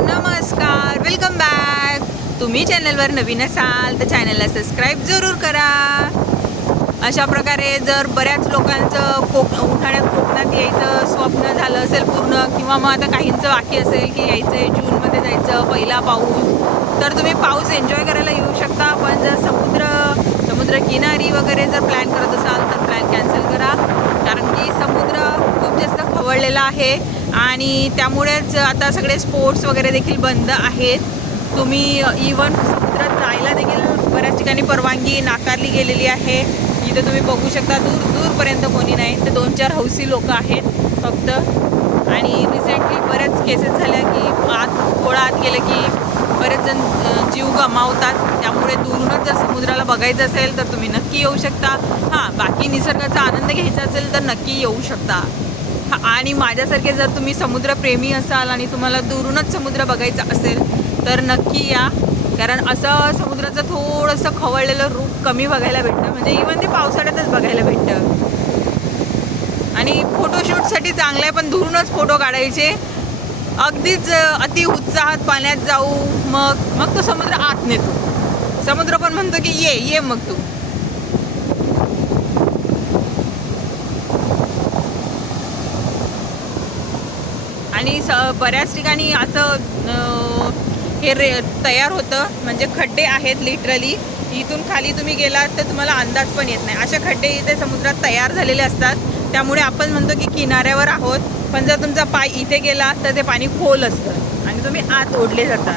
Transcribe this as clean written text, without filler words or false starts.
नमस्कार, welcome back. तुम्ही चॅनलवर नवीन असाल तर चॅनलला सबस्क्राईब जरूर करा. अशा प्रकारे जर बऱ्याच लोकांचं उन्हाळ्यात कोकणात यायचं स्वप्न झालं असेल पूर्ण, किंवा मग आता काहींचं बाकी असेल की यायचं आहे जूनमध्ये जायचं, पहिला पाऊस, तर तुम्ही पाऊस एन्जॉय करायला येऊ शकता. पण जर समुद्र किनारी वगैरे जर प्लॅन करत असाल तर प्लॅन कॅन्सल करा, कारण की समुद्र खूप जास्त खवळलेला आहे आणि त्यामुळेच आता सगळे स्पोर्ट्स वगैरे देखील बंद आहेत. तुम्ही इवन समुद्रात जायला देखील बऱ्याच ठिकाणी परवानगी नाकारली गेलेली आहे. इथं तुम्ही बघू शकता दूरपर्यंत कोणी नाही, तर 2-4 हौसी लोक आहेत फक्त. आणि रिसेंटली बऱ्याच केसेस झाल्या की थोडं आत गेलं की बरेच जण जीव गमावतात. त्यामुळे दुरूनच जर समुद्राला बघायचं असेल तर तुम्ही नक्की येऊ शकता. हां, बाकी निसर्गाचा आनंद घ्यायचा असेल तर नक्की येऊ शकता. आणि माझ्यासारखे जर तुम्ही समुद्रप्रेमी असाल आणि तुम्हाला दुरूनच समुद्र बघायचा असेल तर नक्की या, कारण असं समुद्राचं थोडंसं खवळलेलं रूप कमी बघायला भेटतं. म्हणजे इवन ते पावसाळ्यातच बघायला भेटतं. आणि फोटोशूटसाठी चांगलं आहे, पण दुरूनच फोटो काढायचे. अगदीच अति उत्साहात पाण्यात जाऊ मग तो समुद्र आत नेतो. समुद्र पण म्हणतो की ये मग तू. आणि बऱ्याच ठिकाणी असं हे तयार होतं, म्हणजे खड्डे आहेत लिटरली. इथून खाली तुम्ही गेलात तर तुम्हाला अंदाज पण येत नाही, असे खड्डे इथे समुद्रात तयार झालेले असतात. त्यामुळे आपण म्हणतो की किनाऱ्यावर आहोत, पण जर तुमचा पाय इथे गेला तर ते पाणी खोल असतं आणि तुम्ही आत ओढले जाता.